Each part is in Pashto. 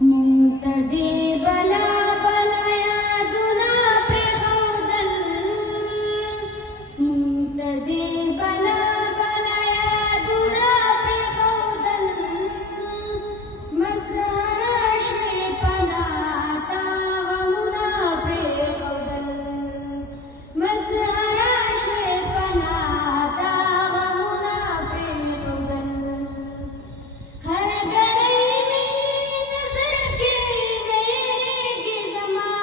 منتدی بلا بلا یادونه پرېښودل، منتدی بلا بلا یادونه پرېښودل، مظهره شوې پناه تا غمونه پرېښودل، مظهره شوې پناه تا غمونه پرېښودل. هر ګړی مې نظر کې نه هېرېږي زما،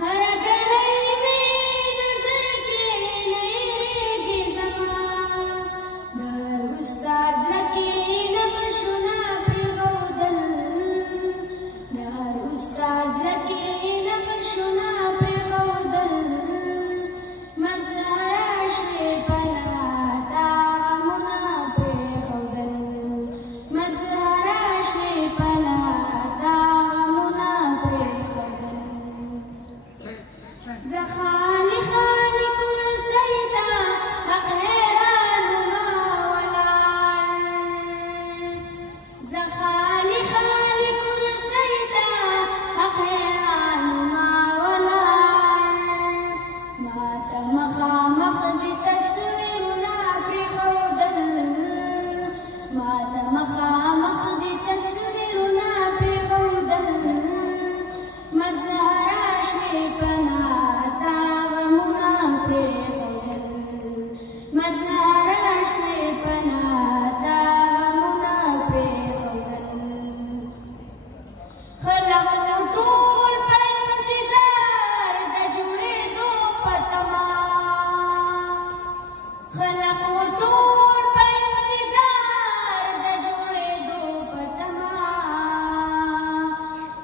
هر ګړی مې نظر کې نه هېرېږي زما. د هر استاد زړه کې نقشونه پرېښودل، د هر استاد زړه کې نقشونه پرېښودل، مظهره شوې پناه تا غمونه پرېښودل، مظهره شوې پناه تا غمونه پرېښودل. زه خالي خالي کرسۍ ته حق حیران ومه ولاړ، زه خالي خالي کرسۍ ته حق حیران ومه ولاړ. ماته مخامخ دې تصویرونه پرېښودل، ماته مخامخ دې تصویرونه پرېښودل، مظهره شوې پناه تا غمونه پرېښودل، مظهره شوې پناه تا غمونه پرېښودل. خلق نو ټول په انتظار د جوړېدو په تمه، خلق نو ټول په انتظار د جوړېدو په تمه.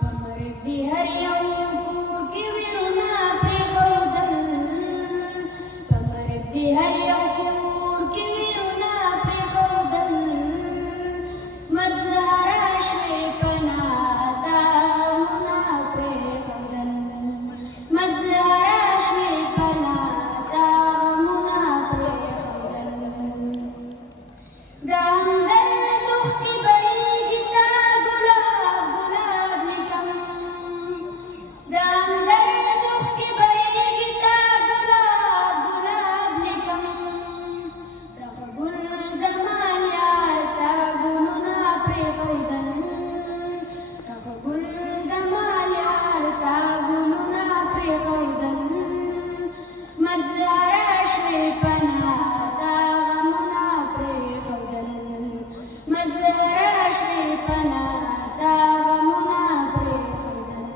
په مرګ دې هر یو کور کې ویرونه پرېښودل، په مرګ دې هر یو کور کې ویرونه پرېښودل، مظهره شوې پناه تا غمونه پرېښودل، مظهره شوې پناه تا غمونه پرېښودل. د همدرد اوښکې بهېږي تا ګلاب ګلاب لیکم، د همدرد اوښکې بهېږي تا ګلاب ګلاب لیکم. دغه ګل د مالیار ته ګلونه پرېښودل، دغه ګل د مالیار ته ګلونه پرېښودل، مظهره شوې پناه تا غمونه پرېښودل، مظهره شوې پناه تا غمونه پرېښودل.